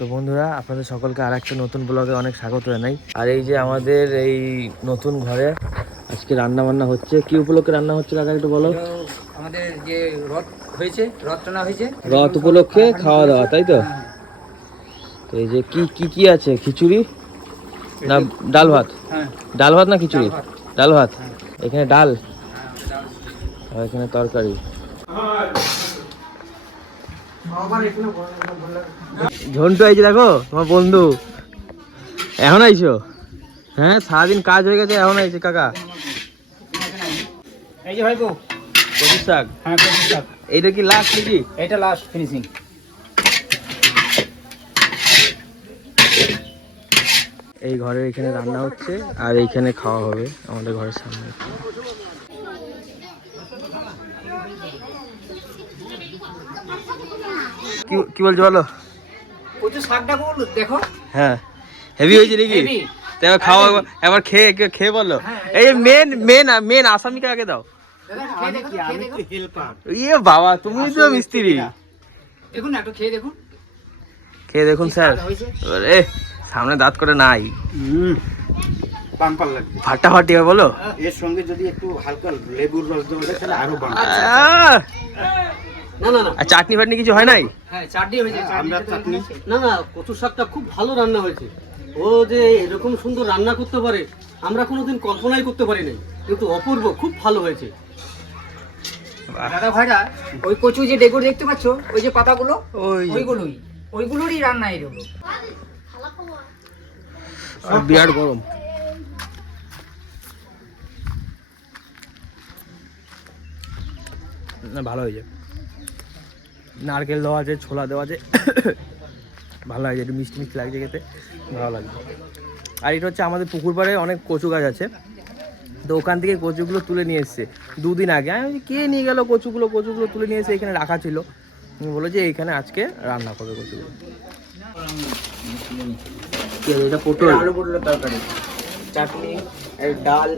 তো বন্ধুরা, আপনাদের সকলকে আর একটা নতুন ব্লগে অনেক স্বাগত জানাই। আর এই যে আমাদের এই নতুন ঘরে আজকে রান্না বান্না হচ্ছে। কি উপলক্ষে রান্না হচ্ছে কাকা একটু বলো? আমাদের যে রথ হয়েছে, রথ টানা হয়েছে, রথ উপলক্ষে খাওয়া দাওয়া, তাই তো? তো এই যে কি কি কি আছে? খিচুড়ি না ডাল ভাত? হ্যাঁ, ডাল ভাত না খিচুড়ি? ডাল ভাত। হ্যাঁ। এখানে ডাল আর এখানে তরকারি। ঝন্টু আইছে দেখো, তোমার বন্ধু এখন আইছো? হ্যাঁ, সারাদিন কাজ হয়ে গেছে, এখন আইছে কাকা। এই যে ভাইপো কচুর শাক। হ্যাঁ, কচুর শাক। এইটা কি লাস্ট নাকি? এটা লাস্ট ফিনিশিং। এই ঘরের এখানে রান্না হচ্ছে আর এইখানে খাওয়া হবে আমাদের ঘরের সামনে। কি বলছো বলো? কচুর শাকটা দেখো। হ্যাঁ, হেভি হয়েছে নাকি? তাই খাওয়া একবার খেয়ে বলো। এই মেন আসামিকে আগে দাও। ইয়ে বাবা, তুমি তো মিস্ত্রি। দেখুন একটু খেয়ে দেখুন। খেয়ে দেখুন স্যার। এ সামনে দাঁত করে নাই, বাম্পার লাগবে। ফাটাফাটি হবে বলো। এর সঙ্গে যদি একটু হালকা লেবুর রস দেওয়া যায় তাহলে আরো বাম্পার। না আর চাটনি ফাটনি কিছু হয় নাই? হ্যাঁ, চাটনি হয়েছে। আমরা চাটনি না কচুর শাকটা খুব ভালো রান্না হয়েছে। ও যে এরকম সুন্দর রান্না করতে পারে আমরা কোনোদিন কল্পনাই করতে পারি নাই, কিন্তু অপূর্ব, খুব ভালো হয়েছে। দাদা ভাইরা, ওই কচু যে ডেকোর দেখতে পাচ্ছ, ওই যে পাতাগুলো, ওইগুলোরই রান্না এগুলো। বিরাট গরম। না ভালো হয়েছে, নারকেল দেওয়া আছে, ছোলা দেওয়া আছে, ভালো লাগছে, একটু মিষ্টি মিষ্টি লাগছে খেতে, ভালো লাগছে। আর এটা হচ্ছে আমাদের পুকুর পাড়ে অনেক কচু গাছ আছে, তো ওখান থেকে কচুগুলো তুলে নিয়ে এসছে দুদিন আগে। আমি কে নিয়ে গেল কচুগুলো তুলে নিয়ে এসে এখানে রাখা ছিল, বলে যে এইখানে আজকে রান্না করবে কচুগুলো। এটা পটল, আলু পটলের তরকারি, চাটনি, ডাল,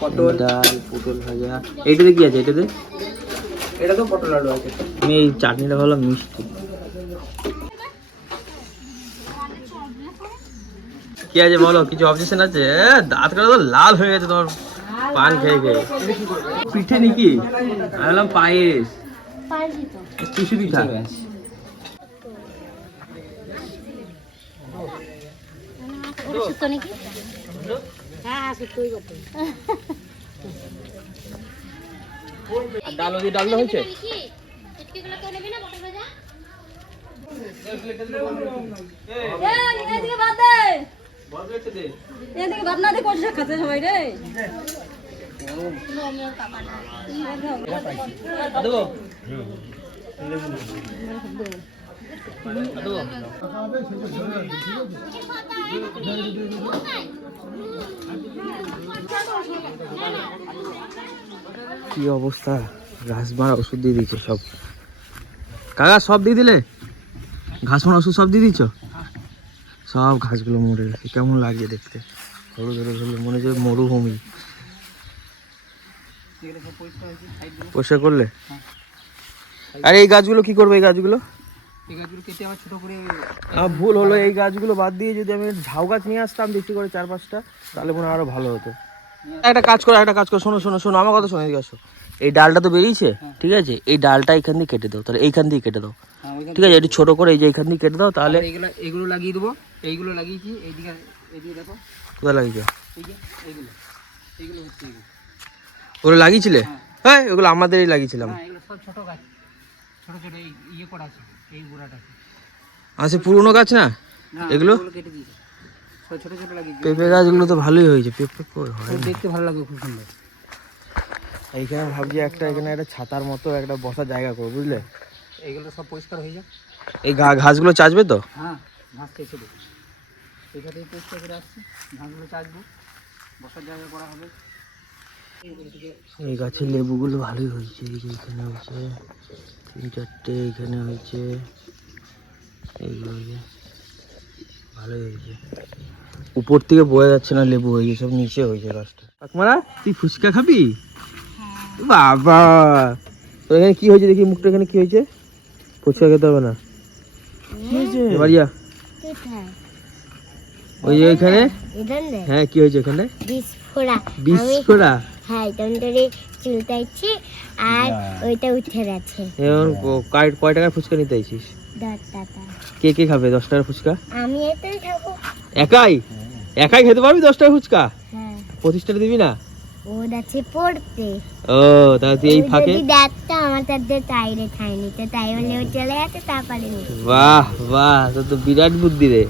পটল ভাজা। এইটাতে কি আছে? এটা তো পটল আলু আছে। আমি এই চাটনিটা ভালো মিষ্টি। কি আছে বলো, কিছু অবজেকশন আছে? দাঁত কাটা তো লাল হয়ে গেছে তোমার পান খেয়ে পিঠে নাকি? আমি বললাম পায়েস, চুষি পিঠা। ডাল হয়েছে। কি অবস্থা, ঘাস মারা ওষুধ দিয়ে দিচ্ছে সব। কাকা সব দিয়ে দিলে? ঘাস মারা ওষুধ সব দিয়ে দিচ্ছ? সব ঘাসগুলো মরে গেছে, কেমন লাগছে দেখতে, হলুদ মনে হচ্ছে মরুভূমি। পরিষ্কার করলে? আর এই গাছগুলো কি করবে? এই গাছগুলো ভুল হলো, এই গাছগুলো বাদ দিয়ে যদি আমি ঝাউ গাছ নিয়ে আসতাম বেশি করে 4-5টা, তাহলে মনে হয় আরো ভালো হতো। একটা কাজ করো, শোনো আমার কথা, শোনো, এদিকে আসো। এই ডালটা তো বেরিয়েছে, ঠিক আছে? এই ডালটা এখান দিয়ে কেটে দাও, তাহলে এইখান দিয়ে কেটে দাও, ঠিক আছে? একটু ছোট করে এই যে এইখান দিয়ে কেটে দাও, তাহলে এগুলো লাগিয়ে দেবো। এইগুলো লাগিয়েছি, এইদিকে দেখো। কোথায় লাগিয়েছো? এই যে এইগুলো হচ্ছে ওগুলো লাগিয়েছিলে? হ্যাঁ, ওগুলো আমাদেরই লাগিয়েছিলাম। এগুলো সব ছোট গাছ, ছোট ইয়ে করা আছে, এই গোড়াটা আচ্ছা, পুরনো গাছ না এগুলো? কেটে দিয়েছে, ছোট লাগিয়েছি। পেঁপে গাছগুলো তো ভালোই হয়েছে, পেঁপে হয় দেখতে ভালো লাগে, খুব সুন্দর। এইখানে ভাবছি এখানে একটা ছাতার মতো একটা বসার জায়গা করবো, বুঝলে? এইগুলো সব পরিষ্কার হয়ে যাক। এই ঘাসগুলো চাষবে তো? হ্যাঁ, ঘাস কেটে দেবো, এইটাতেই পরিষ্কার করে আসছি। ঘাসগুলো চাষবো, বসার জায়গা করা হবে। এই গাছের লেবুগুলো ভালোই হয়েছে, এই যে এখানে হয়েছে 3-4টে, এখানে হয়েছে, এইগুলো ভালোই হয়েছে। উপর থেকে বোঝা যাচ্ছে না লেবু হয়েছে, সব নিচে হয়েছে গাছটা। কাকমারা, তুই ফুচকা খাবি? বাবা, তো এখানে কি হয়েছে দেখি, মুখটা এখানে কি হয়েছে? ফুচকা খেতে হবে না, বাড়িয়া কোথায়? ওই যে ওইখানে। এখানে হ্যাঁ, কি হয়েছে ওখানে? বিস্ফোরা। বিস্ফোরা? হ্যাঁ, তন্দুরি চুলতাইছি আর ওইটা উঠে গেছে। এমন কয় টাকার ফুচকা নিতে আইছিস? 10 টাকা। কে কে খাবে 10 টাকার ফুচকা? আমি এটাই খাবো। একাই খেতে পারবি 10 টাকার ফুচকা? হ্যাঁ। 25 টাকা দিবি না? ও যাচ্ছে পড়তে। ও, তাহলে তুই এই ও ফাঁকে। যদি দেখতো আমার তাদের তাইরে খাইনি, তো তাই বলে ও চলে গেছে, তারপরে নি। বাহ বাহ, তোর তো বিরাট বুদ্ধি রে।